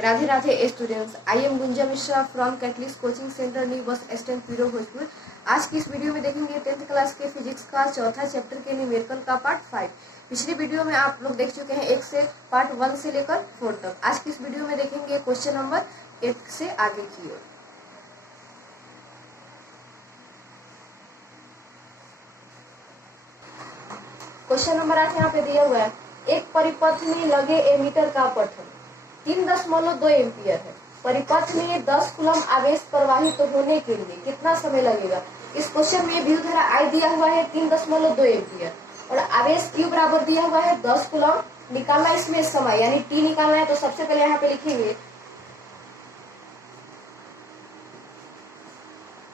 Radhe Radhe students, I am Gunja Mishra from catalyst coaching centre new bus stand Piro Bhojpur. आज की इस video में देखेंगे 10th क्लास के फिजिक्स का चौथा चैप्टर के न्यूमेरिकल का पार्ट 5। पिछली वीडियो में आप लोग देख चुके हैं 1 से पार्ट 1 से लेकर 4 तक। आज की इस वीडियो में देखेंगे क्वेश्चन नंबर 1 से आगे की ओर। क्वेश्चन नंबर 8 यहाँ पे दिया हुआ है, एक परिपथ में लगे एमीटर का पठन 3.2 एम्पियर है। परिपथ में 10 कूलम आवेश प्रवाहित होने के लिए कितना समय लगेगा। इस क्वेश्चन में विद्युत धारा आई दिया हुआ है 3.2 एम्पियर और आवेश Q बराबर दिया हुआ है 10 कूलम। निकालना इसमें समय यानी T निकालना है, तो सबसे पहले यहाँ पे लिखेंगे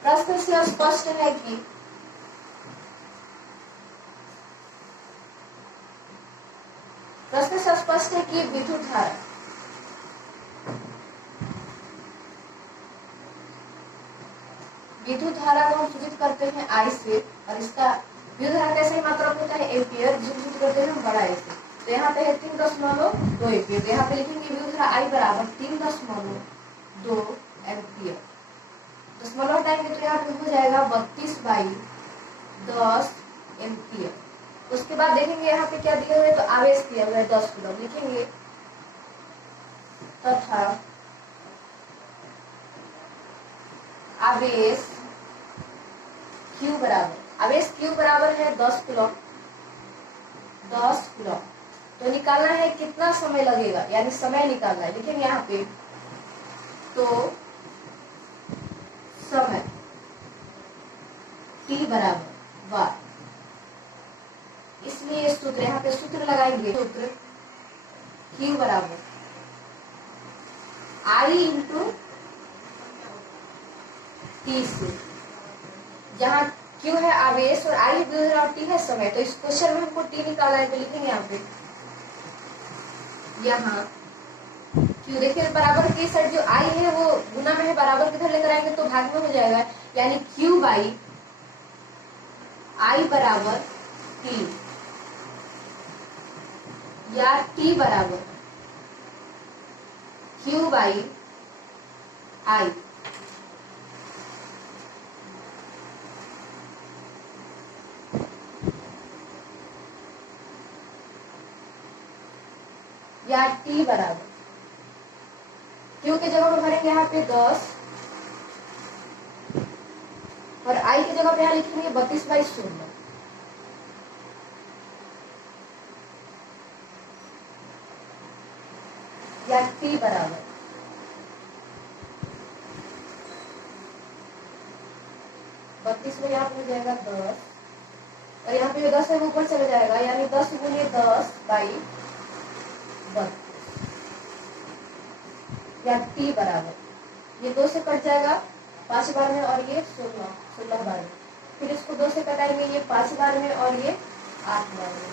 प्रश्न से स्पष्ट है कि प्रश्न से स्पष्ट है कि विद्युत धारा को हम सूचित करते हैं I से, और इसका विद्युत धारा कैसे ही मात्रक होता है एम्पियर, जिसे सूचित करते हैं हम बड़ा I से। तो यहाँ पे है 3.2 एम्पियर, तो यहाँ पे लिखेंगे विद्युत धारा I बराबर 3.2 एम्पियर। दशमलव हटाएंगे तो यहाँ पे हो जाएगा 32/10 एम्पियर। उसके बाद देखेंगे यहाँ पे क्या दिया हुआ है, तो आवेश दिया हुआ है 10 कूलम। लिखेंगे तथा आवेश Q बराबर है 10 कूलम। तो निकालना है कितना समय लगेगा, यानी समय निकालना है। लिखेंगे यहाँ पे तो समय T बराबर वाट, इसलिए सूत्र यहाँ पे सूत्र लगाएंगे। सूत्र Q बराबर I इंटू T से, जहाँ Q है आवेश और I विद्युत और T है समय। तो इस क्वेश्चन में हमको T निकालना है, तो लिखेंगे यहाँ पे यहाँ Q देखिए बराबर की साइड जो I है वो गुना में है, बराबर किधर लेकर आएंगे तो भाग में हो जाएगा, यानी Q बाई I बराबर T या T बराबर Q बाई I। या T बराबर Q की जगह पे भरेंगे यहाँ पे 10 और I की जगह पे यहाँ लिखेंगे 32/0। या T बराबर 32 में यहाँ पे हो जाएगा 10 और यहाँ पे 10 है ऊपर चला जाएगा, यानी 10 गुने 10/32। या T बराबर ये 2 से कट जाएगा 5 बार में और ये 16 बार में, फिर इसको 2 से कटाएंगे ये 5 बार में और ये 8 बार में,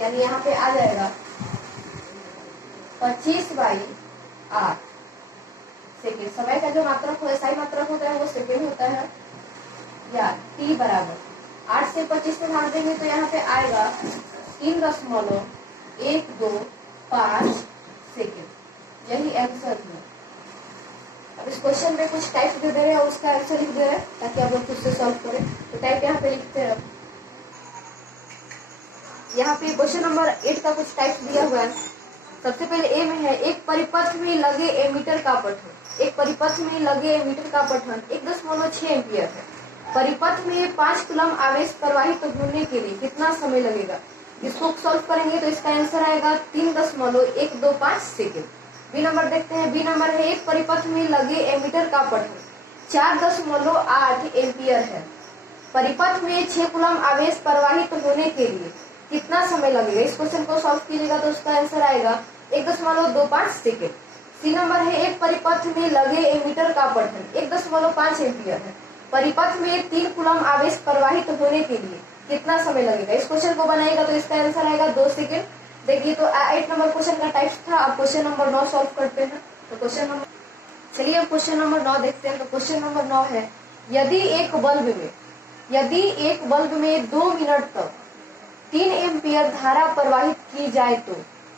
यानी यहाँ पे आ जाएगा 25/8 सेकेंड। समय का जो मात्रक होता है, सही मात्रक होता है वो सेकेंड होता है। या T बराबर 8 से 25 में भाग देंगे तो यहाँ पे आएगा 3.125 सेकेंड। यही आंसर है। अब इस क्वेश्चन में कुछ टाइप जो दे रहे हैं उसका आंसर लिख दे रहे हैं ताकि आप लोग खुद से सॉल्व करें। तो टाइप यहाँ पे लिखते हैं, यहाँ पे क्वेश्चन नंबर 8 का कुछ टाइप दिया हुआ है। सबसे पहले ए में है, एक परिपथ में लगे एमीटर का पठन। एक परिपथ में लगे एमीटर का पठन 1.6 एम्पियर है। परिपथ में 5 कूलम आवेश प्रवाहित होने के लिए कितना समय लगेगा। इसको सॉल्व करेंगे तो इसका आंसर आएगा 3.125 सेकेंड। बी नंबर देखते हैं। बी नंबर है, एक परिपथ में लगे एमीटर का पठन 4.8 एम्पियर है। परिपथ में 6 कूलम आवेश प्रवाहित होने के लिए कितना समय लगेगा। इस क्वेश्चन को सॉल्व कीजिएगा तो उसका आंसर आएगा 1.25 सेकेंड। सी नंबर है, एक परिपथ में लगे एमीटर का पठन 1.5 एम्पियर है। परिपथ में 3 कूलम आवेश प्रवाहित होने के लिए कितना समय लगेगा। इस क्वेश्चन को बनाएगा तो इसका आंसर आएगा 2 सेकेंड। देखिए तो 8 नंबर क्वेश्चन का टाइप था। अब क्वेश्चन नंबर 9 सॉल्व करते हैं। तो चलिए अब क्वेश्चन नंबर 9 देखते हैं। तो क्वेश्चन नंबर 9 है, यदि एक बल्ब में 2 मिनट तक 3 एम्पियर धारा प्रवाहित की जाए तो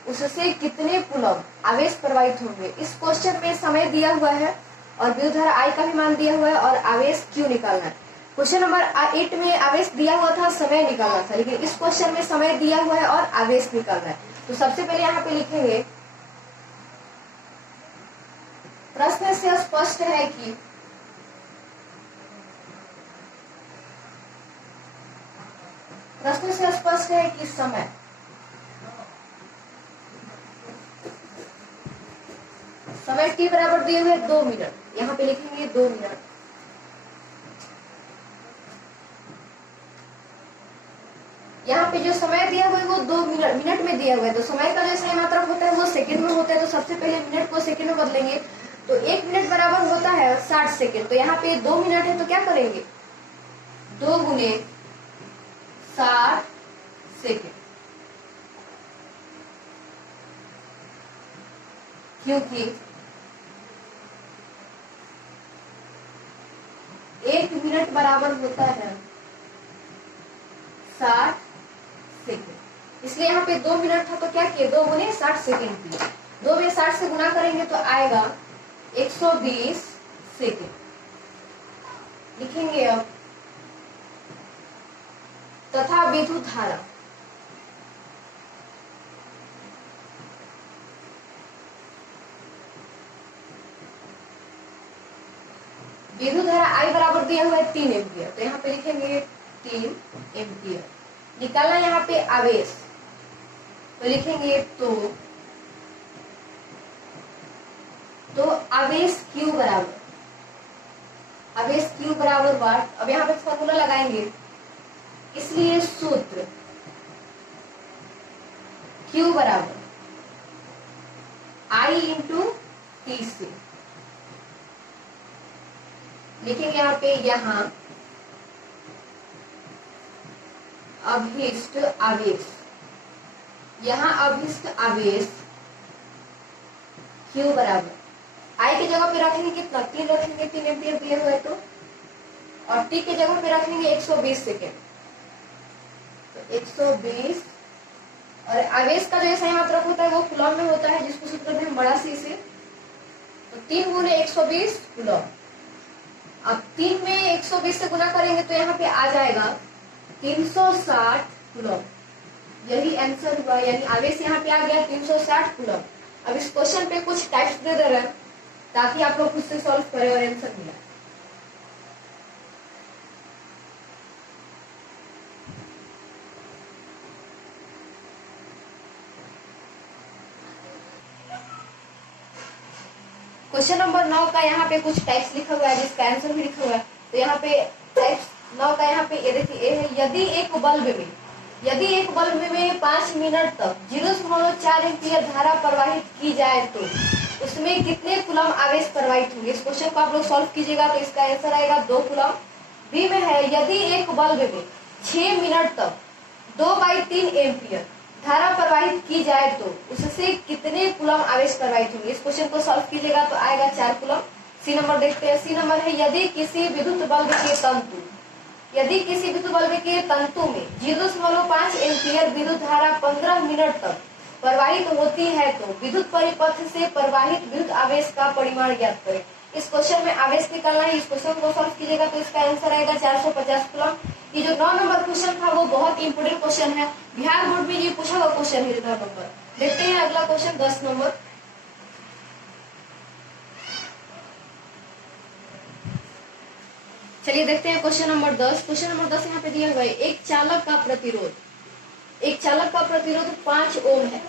उससे कितने कूलम आवेश प्रवाहित होंगे। इस क्वेश्चन में समय दिया हुआ है और विद्युत धारा I का भी मान दिया हुआ है और आवेश Q निकालना है। क्वेश्चन नंबर 8 में आवेश दिया हुआ था, समय निकालना था, लेकिन इस क्वेश्चन में समय दिया हुआ है और आवेश निकालना है। तो सबसे पहले यहाँ पे लिखेंगे, प्रश्न से स्पष्ट है कि समय t बराबर दिए हुए 2 मिनट। यहाँ पे लिखेंगे 2 मिनट। यहाँ पे जो समय दिया हुआ है वो 2 मिनट में दिया हुआ है। तो समय का जो सही मात्रक होता है वो सेकंड में होता है। तो सबसे पहले मिनट को सेकंड में बदलेंगे। तो 1 मिनट बराबर होता है 60 सेकंड। तो यहाँ पे 2 मिनट है तो क्या करेंगे, 2 गुने 60 सेकंड, क्योंकि 1 मिनट बराबर होता है 60 सेकंड। इसलिए यहाँ पे 2 मिनट था तो क्या किए, 2 गुने 60 सेकंड किए। 2 में 60 से गुना करेंगे तो आएगा 120 सेकंड। लिखेंगे अब, तथा विद्युत धारा I बराबर दिया हुआ है 3 एम्पियर। तो यहाँ पे लिखेंगे 3 एम्पियर। निकालना यहाँ पे आवेश, तो लिखेंगे तो आवेश Q बराबर वाट। अब यहाँ पे फॉर्मूला लगाएंगे, इसलिए सूत्र Q बराबर I इंटू T से लिखेंगे यहाँ पे, यहाँ अभिष्ट आवेश, Q बराबर I की जगह पे रखेंगे कितना, 3 रखेंगे, 3 एम्पियर दिया हुआ है तो, और T की जगह पे रखेंगे 120 सेकेंड। तो 120, और आवेश का जो सही मात्रक होता है वो कूलम में होता है, जिसको सूत्र में हम बड़ा सी से, तो 3 गुने 120 कूलम। अब 3 में 120 से गुना करेंगे तो यहाँ पे आ जाएगा 360 कूलम। यही आंसर हुआ, यानी आवेश यहाँ पे आ गया 360 कूलम। अब इस क्वेश्चन पे कुछ टाइप्स दे रहे हैं ताकि आप लोग खुद से सॉल्व करें और आंसर मिला। क्वेश्चन नंबर 9 का यहाँ पे कुछ टाइप्स लिखा हुआ है, जिसका आंसर भी लिखा हुआ है। तो यहाँ पे टाइप्स 9 का यहाँ पे ये देखिए, ये है, यदि एक बल्ब में 5 मिनट तक 0.4 एम्पियर धारा प्रवाहित की जाए तो उसमें कितने कूलम आवेश प्रवाहित होंगे। इस क्वेश्चन को आप लोग सॉल्व कीजिएगा तो इसका आंसर आएगा 2 कूलम। बी में है, यदि एक बल्ब में 6 मिनट तक 2/3 एम्पियर धारा प्रवाहित की जाए तो उससे कितने कूलम आवेश प्रवाहित होंगे। इस क्वेश्चन को सॉल्व कीजिएगा तो आएगा 4 कूलम। सी नंबर देखते हैं। सी नंबर है, यदि किसी विद्युत बल्ब के तंतु में 0.5 एम्पियर विद्युत धारा 15 मिनट तक प्रवाहित होती है तो विद्युत परिपथ से प्रवाहित विद्युत आवेश का परिमाण ज्ञात करें। इस क्वेश्चन में आवेश निकालना है। इस क्वेश्चन को सॉल्व कीजिएगा तो इसका आंसर आएगा 450 कूलम। ये जो 9 नंबर क्वेश्चन था वो बहुत इंपोर्टेंट क्वेश्चन है, बिहार बोर्ड में ये पूछा हुआ क्वेश्चन है 9 नंबर। देखते हैं अगला क्वेश्चन 10 नंबर। चलिए देखते हैं क्वेश्चन नंबर 10। क्वेश्चन नंबर 10 यहाँ पे दिया हुआ है, एक चालक का प्रतिरोध 5 ओम है।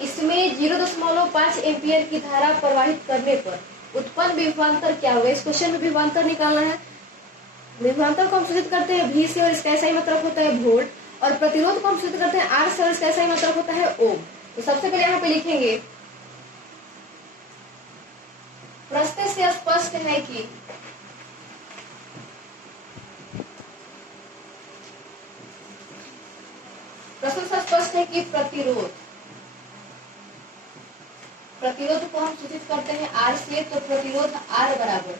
इसमें 0.5 एम्पियर की धारा प्रवाहित करने पर उत्पन्न विभवांतर क्या होगा। इस क्वेश्चन में विभवांतर निकालना है। विभवांतर को हम सूचित करते हैं V से और इसका ऐसा ही मतलब होता है वोल्ट, और प्रतिरोध को हम सूचित करते हैं R से और इसका ऐसा ही मतलब होता है ओम। तो सबसे पहले यहाँ पे लिखेंगे, प्रश्न से स्पष्ट है कि प्रतिरोध को हम सूचित करते हैं R से। तो प्रतिरोध R बराबर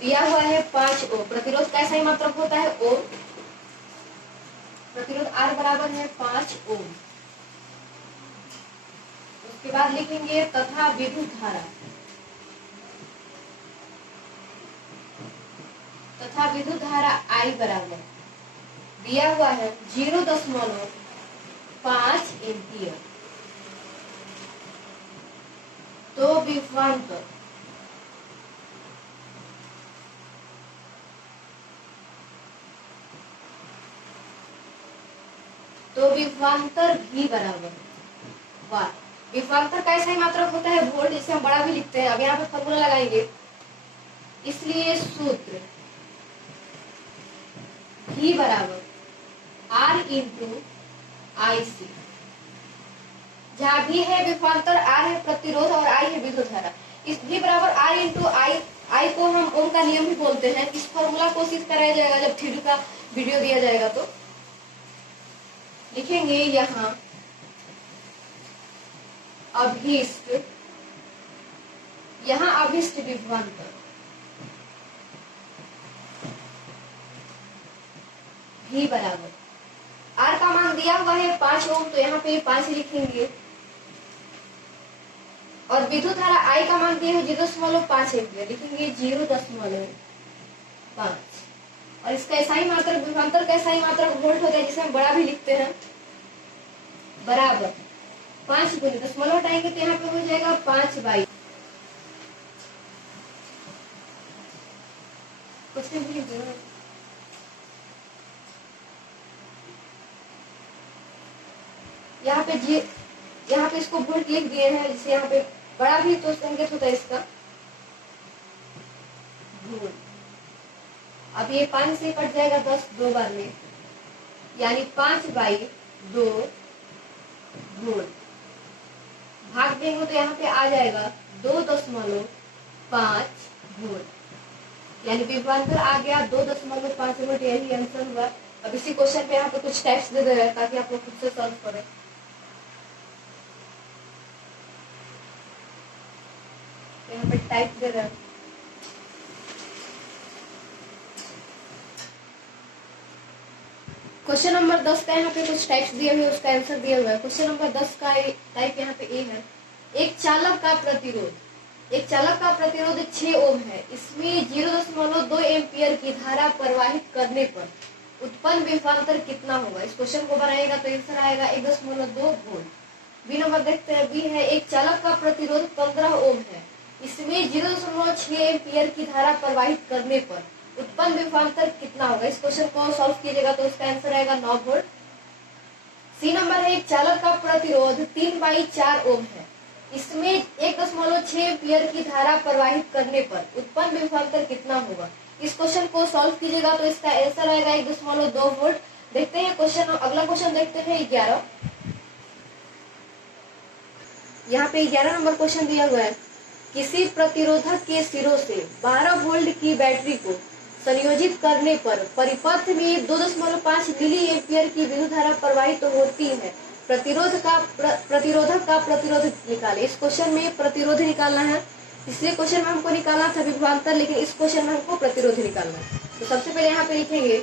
दिया हुआ है 5 ओम। प्रतिरोध का ऐसा ही मतलब होता है ओम। प्रतिरोध R बराबर है 5 ओम। के बाद लिखेंगे तथा विद्युत धारा, तथा विद्युत धारा I बराबर दिया हुआ है 0.5 एम्पियर। तो विभवांतर भी बराबर वाट। विभवांतर का ऐसा ही मात्रक होता है वोल्ट, जिसे हम बड़ा भी लिखते हैं। अब यहाँ पे फॉर्मूला लगाएंगे, इसलिए सूत्र भी बराबर R इंटू आई सी। जहाँ भी है विभवांतर, R है प्रतिरोध और I है विद्युत धारा। इस भी बराबर R इंटू आई को हम ओम का नियम भी बोलते हैं। इस फॉर्मूला को सिद्ध कराया जाएगा जब थ्योरी का वीडियो दिया जाएगा। तो लिखेंगे यहाँ अभीष्ट, यहाँ अभीष्ट विभवांतर भी बराबर R का मान दिया हुआ है 5 ओम, तो यहाँ पे 5 लिखेंगे। और विद्युत धारा I का मान दिया है 0.5 एम्पियर, लिखेंगे 0.5। और इसका ऐसा मात्रक विभवांतर का ऐसा मात्रक वोल्ट होता है, जिसे हम बड़ा भी लिखते हैं, बराबर 5 गुने दशमलव हटाएंगे तो यहाँ पे हो जाएगा 5/। क्वेश्चन भी यहाँ पे इसको वोल्ट लिख दिए हैं, जिसे यहाँ पे बड़ा भी तो संकेत होता है इसका वोल्ट। अब ये 5 से कट जाएगा 10 दो बार में, यानी 5/2 वोल्ट। भाग देंगे तो यहाँ पे आ जाएगा 2.5 वोल्ट, यानी विभवांतर आ गया 2.5 वोल्ट। यही आंसर हुआ। अब इसी क्वेश्चन पे यहाँ पे कुछ टाइप्स दे दे रहे हैं ताकि आप लोग खुद से सॉल्व करें। यहाँ पे टाइप दे रहे हैं। क्वेश्चन नंबर 10 का यहाँ पे कुछ टाइप्स दिए हुए, उसका आंसर दिया हुआ है। क्वेश्चन नंबर 10 का टाइप यहाँ पे ए है। एक चालक का प्रतिरोध 6 ओम है। इसमें 0.2 एम्पियर की धारा प्रवाहित करने पर उत्पन्न विभवांतर कितना होगा? इस क्वेश्चन को बनाएगा तो आंसर आएगा 1.2 वोल्ट। बी नंबर देखते हैं। बी है एक चालक का प्रतिरोध 15 ओम है। इसमें 0.6 एम्पियर की धारा प्रवाहित करने पर उत्पन्न विभवांतर कितना होगा? इस क्वेश्चन को सॉल्व कीजिएगा तो इसका आंसर आएगा 9 वोल्ट। सी नंबर है एक चालक का प्रतिरोध 3/4 ओम है। इसमें 1.6 एम्पियर की धारा प्रवाहित करने पर उत्पन्न विभवांतर कितना होगा? इस क्वेश्चन को सॉल्व कीजिएगा तो इसका आंसर आएगा 1.2 वोल्ट। देखते हैं क्वेश्चन, अगला क्वेश्चन देखते हैं 11। यहाँ पे 11 नंबर क्वेश्चन दिया हुआ है। किसी प्रतिरोधक के सिरों से 12 वोल्ट की बैटरी को संयोजित करने पर परिपथ में 2.5 मिली एम्पियर की विद्युत धारा प्रवाहित होती है। प्रतिरोधक का प्रतिरोध निकाले। इस क्वेश्चन में प्रतिरोध निकालना है, इसलिए क्वेश्चन में हमको निकालना था विभवांतर, लेकिन इस क्वेश्चन में हमको प्रतिरोध निकालना है। तो सबसे पहले यहाँ पे लिखेंगे,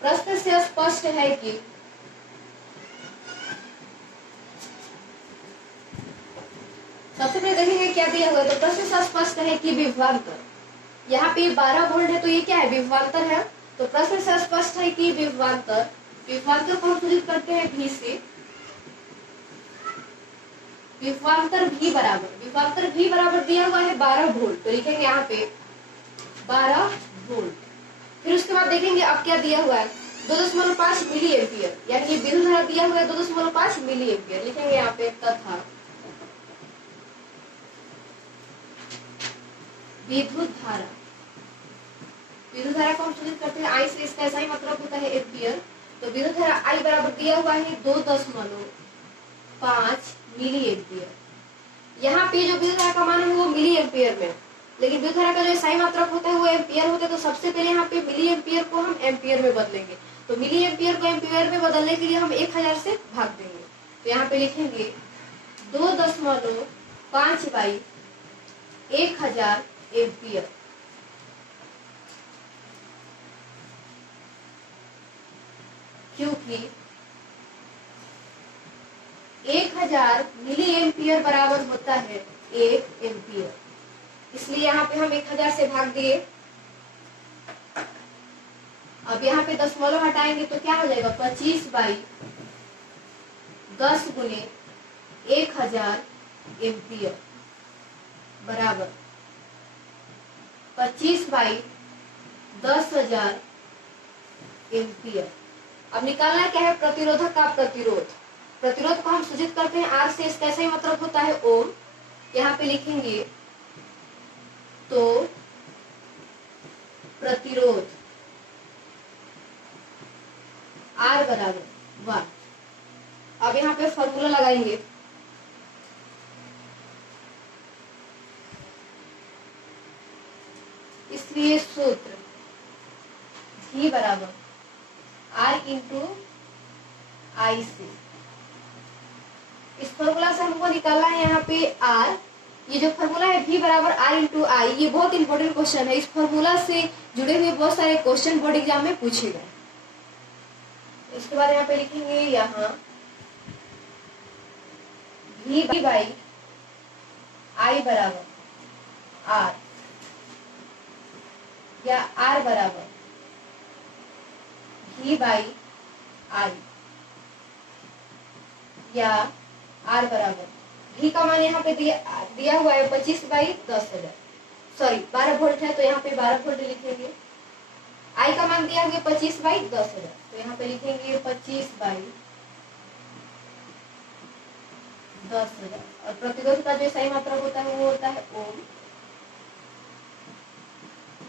प्रश्न से स्पष्ट है कि सबसे पहले देखेंगे क्या दिया हुआ है। तो प्रश्न से स्पष्ट है कि विभवांतर, यहाँ पे 12 वोल्ट है तो ये क्या है? विभवांतर है। तो प्रश्न से स्पष्ट है कि विभवांतर को हम सूचित करते हैं भी से। विभवांतर भी बराबर दिया हुआ है 12 वोल्ट, तो लिखेंगे यहाँ पे 12 वोल्ट। फिर उसके बाद देखेंगे अब क्या दिया हुआ है, 2.5 मिली एम्पियर, यानी ये विद्युत धारा दिया हुआ है 2.5 मिली एम्पियर। लिखेंगे यहाँ पे तथा विद्युत धारा को हम सूचित करते हैं आई से। इसका ऐसा ही मतलब होता है एम्पियर। तो विद्युत धारा आई बराबर दिया हुआ है 2.5 मिली एम्पियर। यहाँ पे जो विद्युत धारा का मान है वो मिली एम्पियर में, लेकिन विद्युत धारा का जो ऐसा ही मात्रक होता है वो एम्पियर होता है। तो सबसे पहले यहाँ पे मिली एम्पियर को हम एम्पियर में बदलेंगे। तो मिली एम्पियर को एम्पियर में बदलने के लिए हम 1000 से भाग देंगे। तो यहाँ पे लिखेंगे 2.5/1000 एम्पियर। क्योंकि 1000 मिली एम्पियर बराबर होता है 1 एम्पियर। इसलिए यहाँ पे हम 1000 से भाग दिए। अब यहाँ पे दशमलव हटाएंगे तो क्या हो जाएगा, 25/10 गुने 1000 एम्पियर बराबर 25/10,000 एम्पियर। अब निकालना क्या है, प्रतिरोधक का प्रतिरोध। प्रतिरोध को हम सूचित करते हैं आर से, इसका ऐसा ही मतलब होता है ओम। यहाँ पे लिखेंगे तो प्रतिरोध आर बराबर 1। अब यहाँ पे फॉर्मूला लगाएंगे। इसलिए सूत्र V बराबर R इंटू आई से। इस फॉर्मूला से हमको निकालना है यहाँ पे R। ये जो फॉर्मूला है V बराबर R इंटू आई, ये बहुत इंपॉर्टेंट क्वेश्चन है। इस फॉर्मूला से जुड़े हुए बहुत सारे क्वेश्चन बोर्ड एग्जाम में पूछे गए। इसके बाद यहाँ पे लिखेंगे यहाँ V बाई आई बराबर R या R बराबर V बाई आई या R बराबर V का मान यहाँ पे दिया हुआ है 25/10,000, सॉरी 12 वोल्ट है तो यहाँ पे 12 वोल्ट लिखेंगे। I का मान दिया हुआ 25/10,000 तो यहाँ पे लिखेंगे 25/10,000। और प्रतिरोध का जो सही मात्रा होता है वो होता है ओम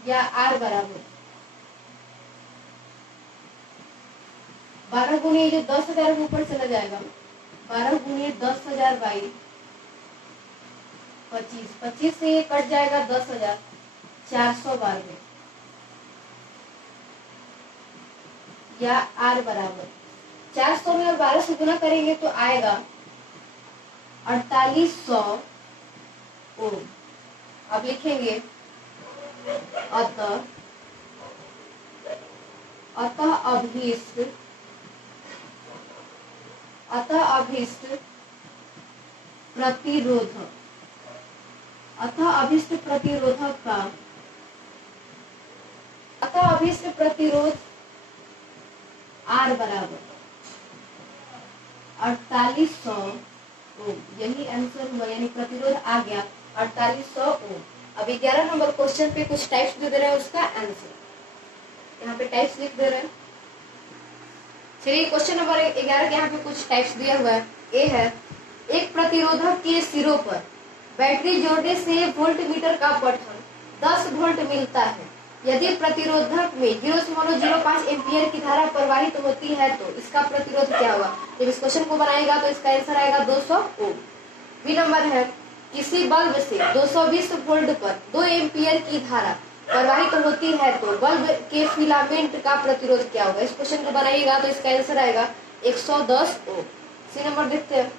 या R बराबर 12 गुणे जो 10,000 ऊपर चला जाएगा, 12 गुणे 10,000 बाई 25, 25 से ये कट जाएगा 10,000, 412 या R बराबर 400 में और 12 से गुना करेंगे तो आएगा 4800 ओम। अब लिखेंगे अतः अभीष्ट प्रतिरोध R बराबर 4800 ओम। यही आंसर हुआ, यानी प्रतिरोध आ गया 4800 ओम। अब 11 नंबर क्वेश्चन पे कुछ टाइप्स दे रहे हैं उसका आंसर, यहाँ पे टाइप्स लिख दे रहे हैं। चलिए क्वेश्चन नंबर 11 के यहाँ पे कुछ टाइप्स दिया हुआ है। ए है, एक प्रतिरोधक के सिरों पर बैटरी जोड़ने से वोल्ट मीटर का पठन 10 वोल्ट मिलता है। यदि प्रतिरोधक में 0.05 एम्पियर की धारा प्रवाहित होती है तो इसका प्रतिरोध क्या होगा। जब इस क्वेश्चन को बनाएगा तो इसका आंसर आएगा 200 ओम। बी नंबर है, किसी बल्ब से 220 वोल्ट पर 2 एम्पियर की धारा प्रवाहित होती है तो बल्ब के फिलामेंट का प्रतिरोध क्या होगा। इस क्वेश्चन को बनाइएगा तो इसका आंसर आएगा 110 ओम। सी नंबर देखते हैं,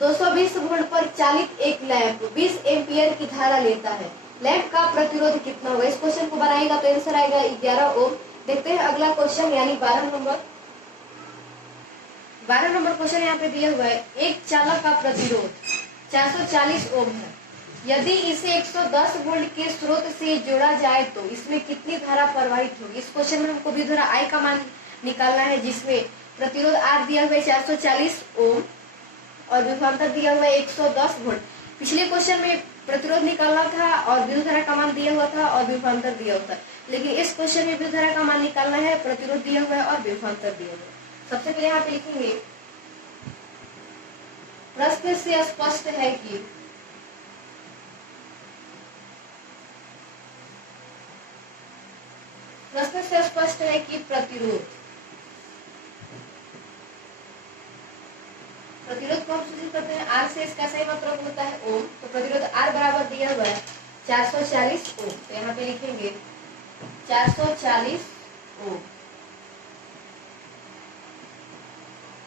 220 वोल्ट पर चालित एक लैंप 20 एम्पियर की धारा लेता है, लैंप का प्रतिरोध कितना होगा। इस क्वेश्चन को बनाएगा तो आंसर आएगा 11 ओम। देखते हैं अगला क्वेश्चन, यानी 12 नंबर क्वेश्चन यहाँ पे दिया हुआ है। एक चालक का प्रतिरोध 440 ओम है। यदि इसे 110 वोल्ट के स्रोत से जोड़ा जाए तो इसमें कितनी धारा प्रवाहित होगी। इस क्वेश्चन में हमको विद्युत धारा I का मान निकालना है, जिसमें प्रतिरोध R दिया हुआ है 440 ओम और विभवांतर दिया हुआ है 110 वोल्ट। पिछले क्वेश्चन में प्रतिरोध निकालना था और विद्युत धारा का मान दिया हुआ था और विभवांतर दिया हुआ था, लेकिन इस क्वेश्चन में विद्युत धारा का मान निकालना है, प्रतिरोध दिया हुआ है और विभवांतर दिया हुआ है। सबसे पहले यहाँ पे लिखेंगे, प्रश्न से स्पष्ट है कि प्रतिरोध को हम सूचित करते हैं R से, इसका सही मतलब होता है ओम। तो प्रतिरोध R बराबर दिया हुआ है 440 ओम, तो यहाँ पे लिखेंगे 440 ओम।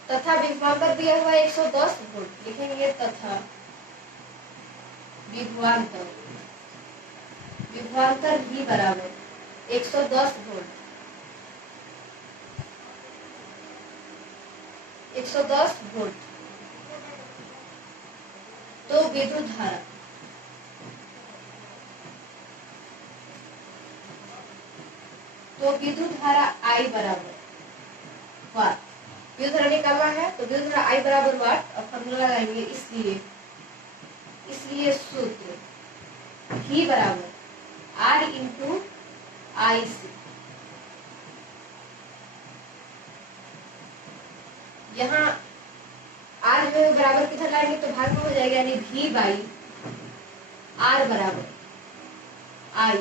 तथा विभवांतर दिया हुआ है 110 वोल्ट, लिखेंगे तथा विभवांतर V बराबर 110 वोल्ट, 110 वोल्ट तो विद्युत धारा I बराबर वाट। विद्युत धारा निकालना है तो विद्युत धारा I बराबर वाट और फॉर्मूला लगाएंगे, इसलिए सूत्र V बराबर R इंटू IC। यहाँ R जो है बराबर किधर लाएंगे तो भाग में हो जाएगा, यानी V बाई R बराबर I,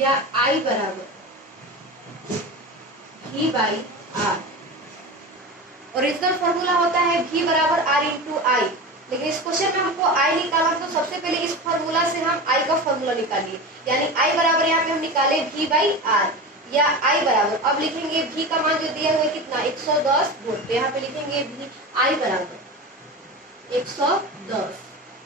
या I बराबर V by R। Original formula होता है V बराबर R इंटू I, लेकिन इस क्वेश्चन में हमको I निकालना, तो सबसे पहले इस फॉर्मूला से हम I का फॉर्मूला निकालिए, यानी I बराबर यहाँ पे हम निकाले V बाई R, या I बराबर, अब लिखेंगे V का मान जो दिया हुआ है कितना 110 वोल्ट, तो यहाँ पे लिखेंगे V I बराबर 110,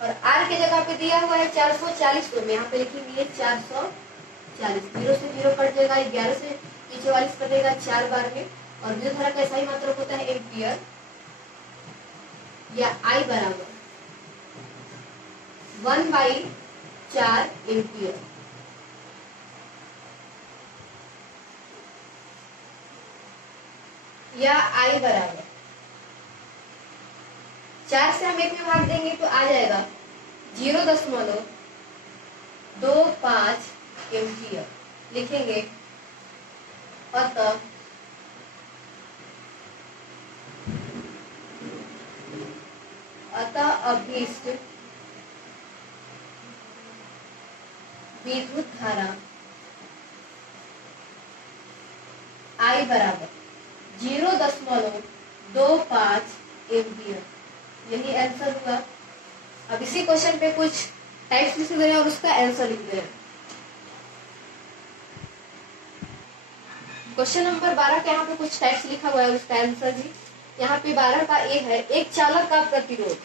और R के जगह पे दिया हुआ है 440 ओम, यहाँ पे लिखेंगे 440, 0 से 0 कट जाएगा, 11 से 44 कटेगा 4 बार में, और विद्युत धारा का ऐसा ही मात्रक होता है एम्पियर, या I बराबर 1/4 एम्पियर। या I बराबर 4 से हम 1 में भाग देंगे तो आ जाएगा 0.25 एम्पियर, लिखेंगे अतः अभीष्ट विद्युत धारा I बराबर 0.25 एम्पियर, यही आंसर हुआ। अब इसी क्वेश्चन पे कुछ टाइप्स लिख दे रहे हैं और उसका आंसर लिख दे रहे हैं। क्वेश्चन नंबर 12 के यहाँ पे कुछ टाइप्स लिखा हुआ है और उसका आंसर भी यहाँ पे 12 का ए है। एक चालक का प्रतिरोध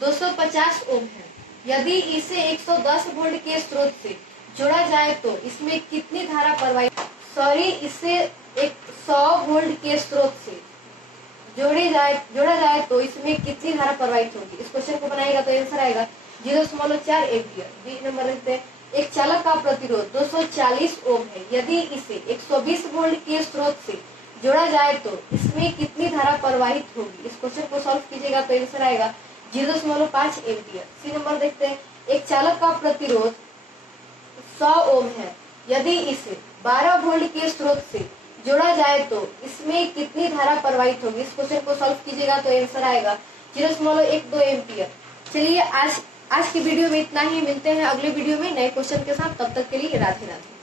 250 ओम है, यदि इसे 110 वोल्ट के स्रोत से जोड़ा जाए तो इसमें कितनी धारा प्रवाहित, इसे 100 वोल्ट के स्रोत से जोड़ा जाए तो इसमें कितनी धारा प्रवाहित होगी। इस क्वेश्चन को बनाएगा तो आंसर आएगा 0.4 एम्पियर। बी नंबर लिखते हैं, एक चालक का प्रतिरोध 240 ओम है, यदि इसे 120 वोल्ट के स्रोत से जोड़ा जाए तो इसमें कितनी धारा प्रवाहित होगी। इस क्वेश्चन को सॉल्व कीजिएगा तो आंसर आएगा 0.5 एम्पियर। सी नंबर देखते हैं, एक चालक का प्रतिरोध 100 ओम है, यदि इसे 12 वोल्ट के स्रोत से जोड़ा जाए तो इसमें कितनी धारा प्रवाहित होगी। इस क्वेश्चन को सॉल्व कीजिएगा तो आंसर आएगा 0.12 एम्पियर। चलिए आज की वीडियो में इतना ही, मिलते हैं अगले वीडियो में नए क्वेश्चन के साथ, तब तक के लिए राधे राधे।